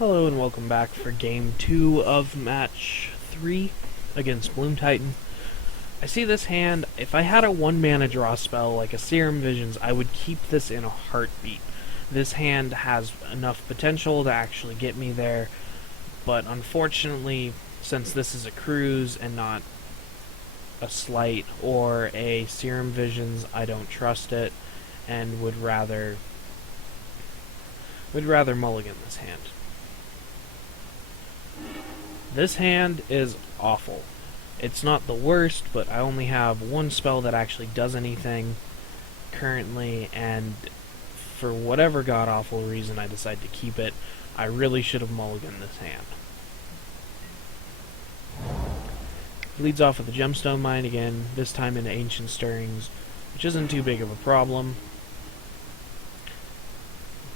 Hello and welcome back for game 2 of match 3 against Bloom Titan. I see this hand. If I had a 1-mana draw spell like a Serum Visions, I would keep this in a heartbeat. This hand has enough potential to actually get me there, but unfortunately, since this is a cruise and not a Slight or a Serum Visions, I don't trust it and would rather mulligan this hand. This hand is awful. It's not the worst, but I only have one spell that actually does anything currently, and for whatever god-awful reason I decide to keep it. I really should have mulliganed this hand. He leads off with a Gemstone Mine again, this time into Ancient Stirrings, which isn't too big of a problem.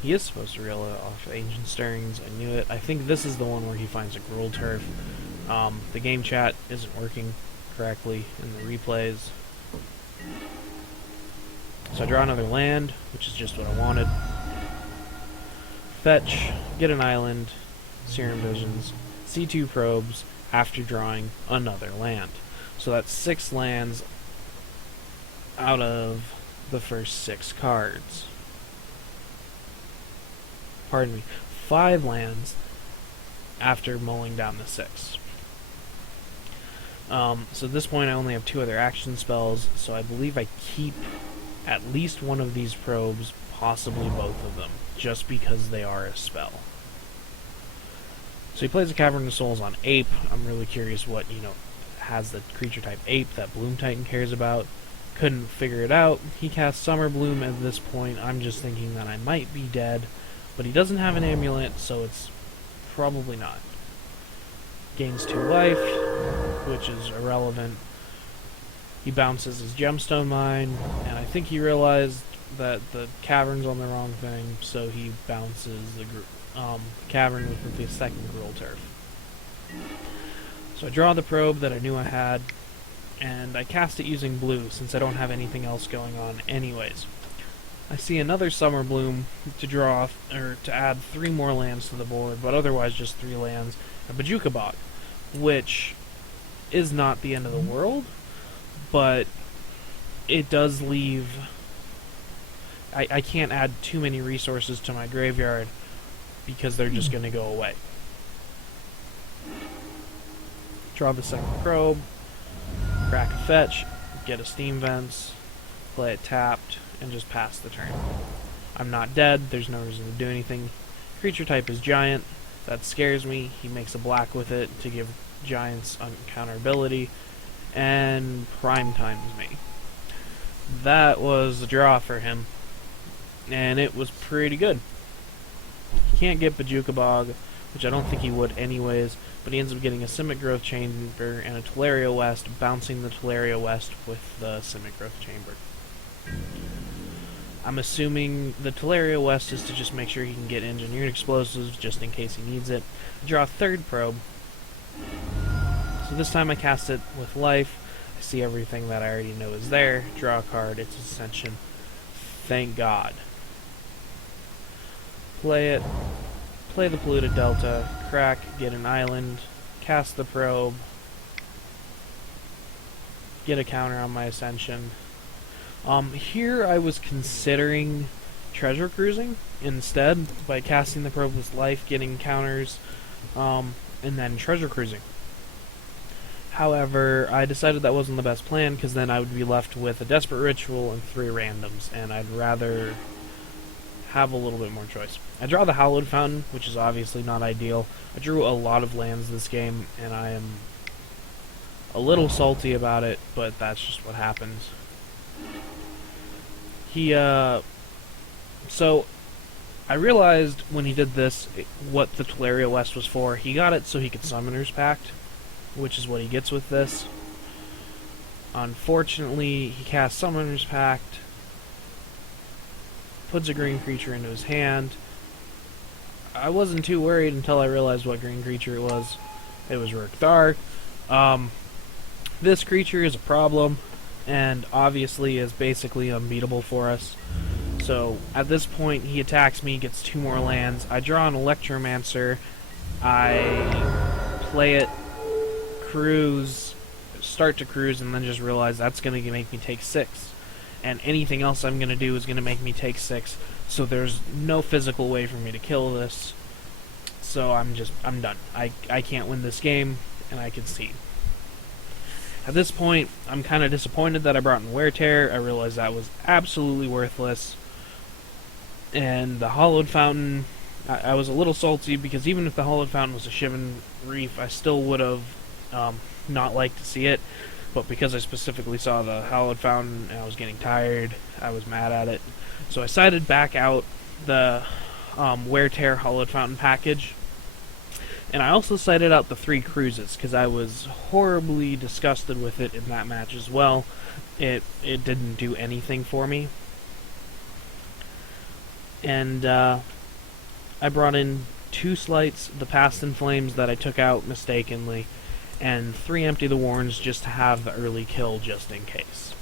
He is supposed to reel it off Ancient Stirrings, I knew it. I think this is the one where he finds a Gruul Turf. The game chat isn't working correctly in the replays. So I draw another land, which is just what I wanted. Fetch, get an island, Serum Visions, C2 probes, after drawing another land. So that's 6 lands out of the first 6 cards. Pardon me, 5 lands after mulling down the 6. So at this point I only have 2 other action spells, so I believe I keep at least one of these probes, possibly both of them, just because they are a spell. So he plays a Cavern of Souls on Ape. I'm really curious what, has the creature type Ape that Bloom Titan cares about. Couldn't figure it out. He casts Summer Bloom at this point. I'm just thinking that I might be dead. But he doesn't have an amulet, so it's probably not. Gains 2 life, which is irrelevant. He bounces his Gemstone Mine, and I think he realized that the cavern's on the wrong thing, so he bounces the cavern with the second Gruul Turf. So I draw the probe that I knew I had, and I cast it using blue, since I don't have anything else going on anyways. I see another Summer Bloom to draw, or to add 3 more lands to the board, but otherwise just 3 lands. A Bojuka Bog, which is not the end of the world, but it does leave... I can't add too many resources to my graveyard, because they're just going to go away. Draw the second probe, crack a fetch, get a Steam Vents, play it tapped, and just pass the turn. I'm not dead, there's no reason to do anything. Creature type is Giant, that scares me. He makes a black with it to give Giants uncounterability, and Prime Times me. That was a draw for him, and it was pretty good. He can't get Bojuka Bog, which I don't think he would anyways, but he ends up getting a Simic Growth Chamber and a Teleria West, bouncing the Teleria West with the Simic Growth Chamber. I'm assuming the Teleria West is to just make sure he can get Engineered Explosives just in case he needs it. I draw a third probe. So this time I cast it with life. I see everything that I already know is there. Draw a card. It's Ascension. Thank God. Play it. Play the Polluted Delta. Crack. Get an island. Cast the probe. Get a counter on my Ascension. Here I was considering treasure cruising instead, by casting the probe with life, getting counters, and then treasure cruising. However, I decided that wasn't the best plan, because then I would be left with a Desperate Ritual and 3 randoms, and I'd rather have a little bit more choice. I draw the Hallowed Fountain, which is obviously not ideal. I drew a lot of lands this game, and I am a little salty about it, but that's just what happens. So, I realized when he did this, what the Teleria West was for. He got it so he could Summoner's Pact, which is what he gets with this. Unfortunately, he casts Summoner's Pact, puts a green creature into his hand. I wasn't too worried until I realized what green creature it was. It was Rukthar. This creature is a problem, and obviously is basically unbeatable for us. So at this point, he attacks me, gets 2 more lands. I draw an Electromancer. I play it, cruise, start to cruise, and then just realize that's going to make me take 6. And anything else I'm going to do is going to make me take 6. So there's no physical way for me to kill this. So I'm done. I can't win this game, and I concede. At this point, I'm kind of disappointed that I brought in Wear Tear. I realized that was absolutely worthless. And the Hollowed Fountain, I was a little salty, because even if the Hollowed Fountain was a Shivan Reef, I still would have not liked to see it. But because I specifically saw the Hollowed Fountain and I was getting tired, I was mad at it. So I sided back out the Wear Tear Hollowed Fountain package. And I also sided out the 3 cruises, because I was horribly disgusted with it in that match as well. It didn't do anything for me. And I brought in 2 Slights, the Past in Flames that I took out mistakenly, and 3 Empty the Warrens just to have the early kill just in case.